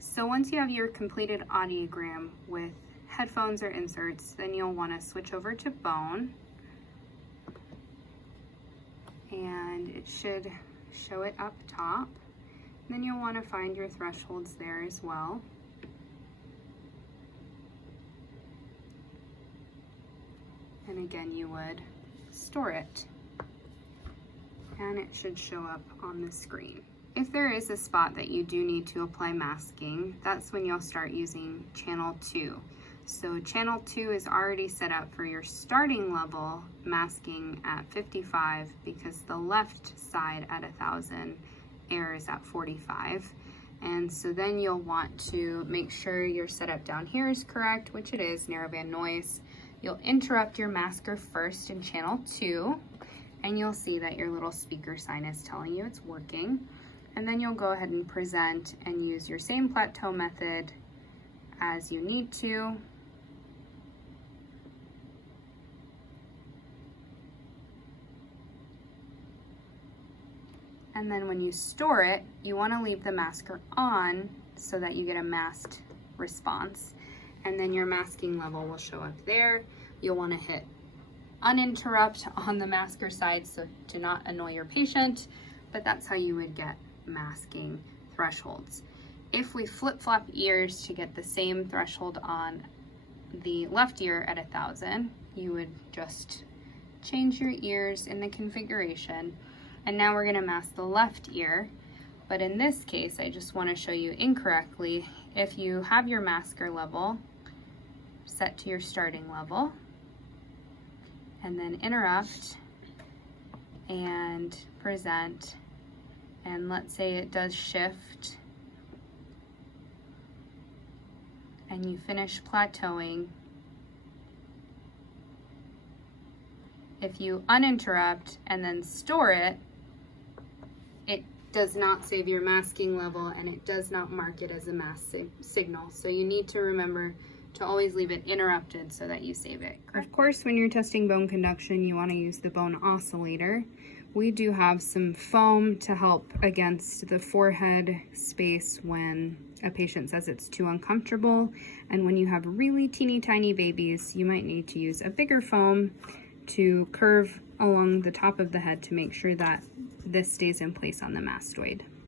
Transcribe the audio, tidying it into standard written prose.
So once you have your completed audiogram with headphones or inserts, then you'll want to switch over to bone. And it should show it up top. Then you'll want to find your thresholds there as well. And again, you would store it. And it should show up on the screen. If there is a spot that you do need to apply masking, that's when you'll start using channel 2. So channel 2 is already set up for your starting level masking at 55 because the left side at 1000 errors at 45. And so then you'll want to make sure your setup down here is correct, which it is, narrowband noise. You'll interrupt your masker first in channel 2, and you'll see that your little speaker sign is telling you it's working. And then you'll go ahead and present and use your same plateau method as you need to. And then when you store it, you want to leave the masker on so that you get a masked response. And then your masking level will show up there. You'll want to hit uninterrupt on the masker side so to not annoy your patient, but that's how you would get masking thresholds. If we flip-flop ears to get the same threshold on the left ear at 1000, you would just change your ears in the configuration. And now we're going to mask the left ear. But in this case, I just want to show you incorrectly. If you have your masker level set to your starting level, and then interrupt and present, and let's say it does shift, and you finish plateauing, if you uninterrupt and then store it, it does not save your masking level and it does not mark it as a mask signal. So you need to remember to always leave it interrupted so that you save it. Of course, when you're testing bone conduction, you want to use the bone oscillator. We do have some foam to help against the forehead space when a patient says it's too uncomfortable. And when you have really teeny tiny babies, you might need to use a bigger foam to curve along the top of the head to make sure that this stays in place on the mastoid.